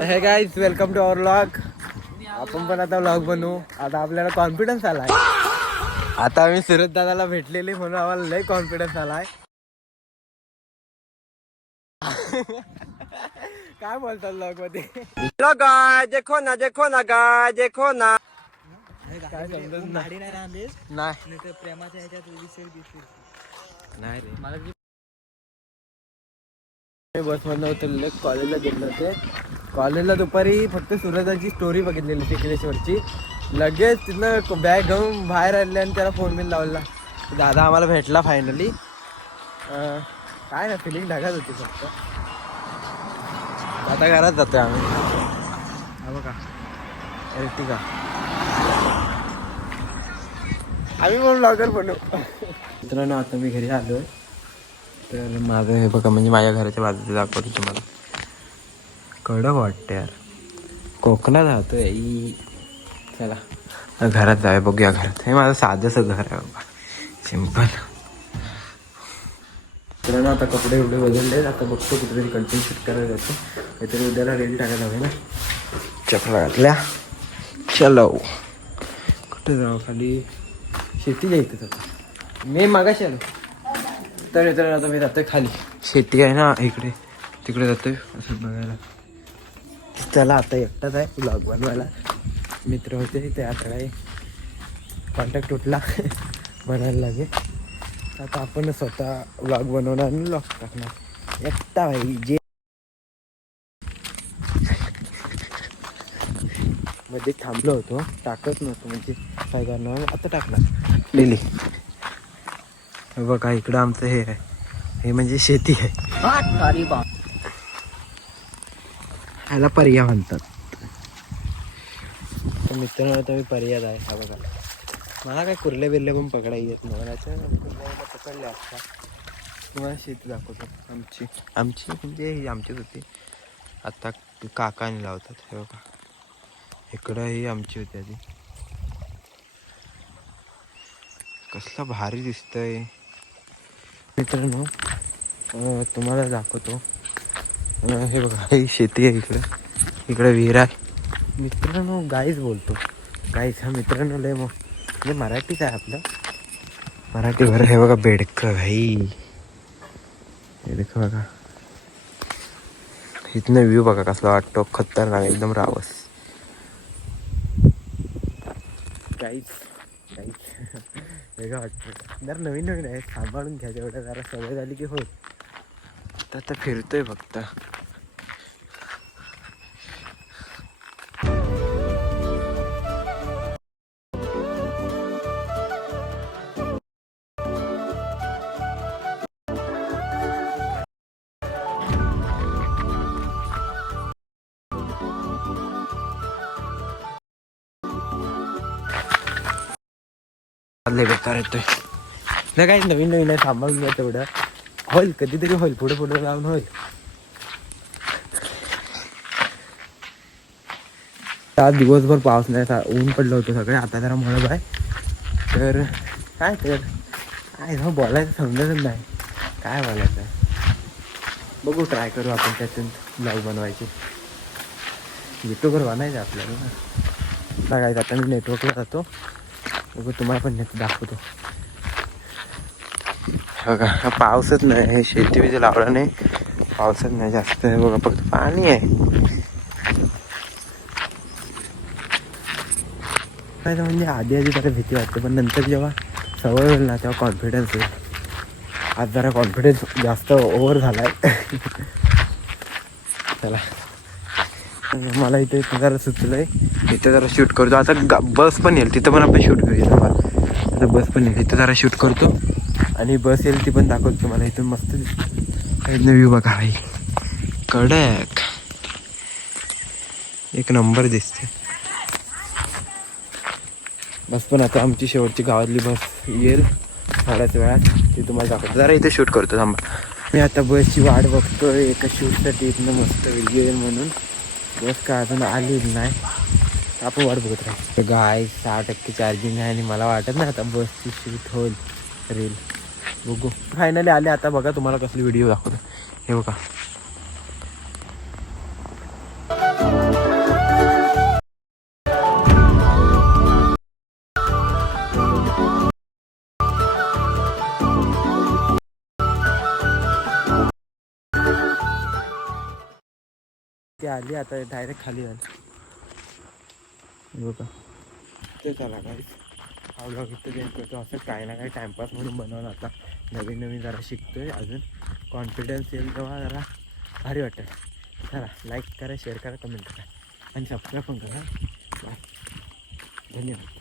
हे guys welcome to our vlog. आपण पण आता व्लॉग बनवू. आता आपल्याला कॉन्फिडन्स आलाय. आता आम्ही सुरत दादाला भेटलेली म्हणून आम्हाला लय कॉन्फिडन्स आलाय. काय बोलतात व्लॉग मध्ये? देखो ना देखो ना गाय देखो ना. काय समजत नाही प्रेमाच्या ह्याच्यात नाही रे. मला बस मधून उतरले, कॉलेजला गेले होते. कॉलेजला दुपारी फक्त सूरजाची स्टोरी बघितलेली टिकलेश्वरची. लगेच तिथनं बॅग घेऊन बाहेर आले आणि त्याला फोन बिन लावला. दादा आम्हाला भेटला फायनली. काय ना फिलिंग ढगात होती फक्त. आता घरात जातोय आम्ही. हा बघा एर्टिगा. आम्ही म्हणून ब्लॉगर बनू. मित्रांनो आता मी घरी आलोय. तर माझं हे बघा, म्हणजे माझ्या घराच्या बाजूला दाखवतो तुम्हाला. कडक वाटतं यार, कोकणात राहतोय. चला घरात जाऊया, बघूया घरात. हे माझं साधंसं घर आहे बाबा, सिम्पल. तर ना आता कपडे एवढे बदलले. आता बघतो कुठेतरी कंटेंट शूट करायला जातो. काहीतरी उद्याला रील टाकायला हवे ना. चपला घातल्या, चलो. कुठे जाऊ? खाली शेती जायचं आता. मी मागाशी आलो तर आता मी जातोय खाली. शेती आहे ना इकडे, तिकडे जातोय असं बघायला. चला आता एकटाच आहे व्लॉग बनवायला. मित्र होते ते आता काही कॉन्टॅक्ट तुटला. बनायला लागेल. आता आपण स्वतः व्लॉग बनवणार आणि व्लॉग टाकणार. एकटा भाई जे मध्ये थांबलो होतो, टाकत नव्हतो म्हणजे काय करणार. आता टाकणार लिली. बघा इकडं आमचं हे आहे, हे म्हणजे शेती आहे. ह्याला पर्या म्हणतात. मित्रांनो आता मी पर्याद आहे. हा बघा, मला काय कुर्ले बिर्ले पण पकडायला येत नाही. मला पकडले असता. तुम्हाला शेती दाखवतो आमची म्हणजे ही आमचीच होती. आता काकाने लावतात. हे बघा इकडं ही आमची होती आधी. कसलं भारी दिसतंय मित्रांनो. तुम्हाला दाखवतो. हे बघा ही शेती आहे. इकडे विहीर आहे. मित्रांनो गाईच बोलतो. गाईच हा मित्रांनो लय म्हणजे मराठीच आहे आपलं. मराठी घर. हे बघा बेडकं भाई. हे देखो बघा, इथनं व्ह्यू बघा कसला वाटतो. खतरनाक एकदम रावस. गाईच वेगळं वाटतं. जरा नवीन आहे, सांभाळून घ्या. जेवढ्या जरा सवय झाली की होईल. आता फिरतोय फक्त. बेकार येतोय ना. काही नवीन आहे, सांभाळून घ्या. तेवढं होईल, कधीतरी होईल. पुढे जाऊन होईल. आज दिवसभर पाऊस नाही, ऊन पडलं होतं सगळे. आता जरा मळब आहे. तर काय बोलायचं समजतच नाही. काय बोलायचं बघू, ट्राय करू आपण त्यातून ब्लॉग बनवायचे. युट्यूबवर बनायचं आपल्याला ना. काय आता मी नेटवर्कला जातो. बघू तुम्हाला पण नेट दाखवतो. बघा पाऊसच नाही, शेती बिती लावलं नाही. पावसच नाही जास्त. बघा फक्त पाणी आहे. काय म्हणजे आधी जरा भीती वाटते, पण नंतर जेव्हा सवय होईल ना तेव्हा कॉन्फिडन्स येईल. आज जरा कॉन्फिडन्स जास्त ओव्हर झाला आहे. चला मला इथे जरा सुचलं आहे. इथं जरा शूट करतो. आता बस पण येईल, तिथं पण आपण शूट करूया. आता बस पण येईल, इथं जरा शूट करतो. आणि बस येईल ती पण दाखवतो मला. इथून मस्त व्ह्यू बघा भाई, कडक एक नंबर दिसते. बस पण आता आमची शेवटची गावातली बस येईल थोड्याच वेळात. ती तुम्हाला दाखवतो. जरा इथे शूट करतो थांबा. मी आता बसची वाट बघतोय एका शूटसाठी. इथनं मस्त येईल म्हणून. बस का अजून आली नाही, आपण वाट बघत राहतो. गाय 6% चार्जिंग आहे आणि मला वाटत नाही आता बसची शूट होईल रील. बघू. फायनली आले. आता बघा तुम्हाला कसली व्हिडिओ दाखवतो. हे बघा ती आली आता डायरेक्ट खाली झाली बघा. ते चला गाईस हा व्लॉग इथं एंड करतो. असं काही ना काही टाईमपास म्हणून बनवलं. आता नवीन नवीन जरा शिकतोय अजून कॉन्फिडन्स येईल तेव्हा जरा भारी वाटेल. चला लाईक करा, शेअर करा, कमेंट करा आणि सबस्क्राईब पण करा. बाय, धन्यवाद.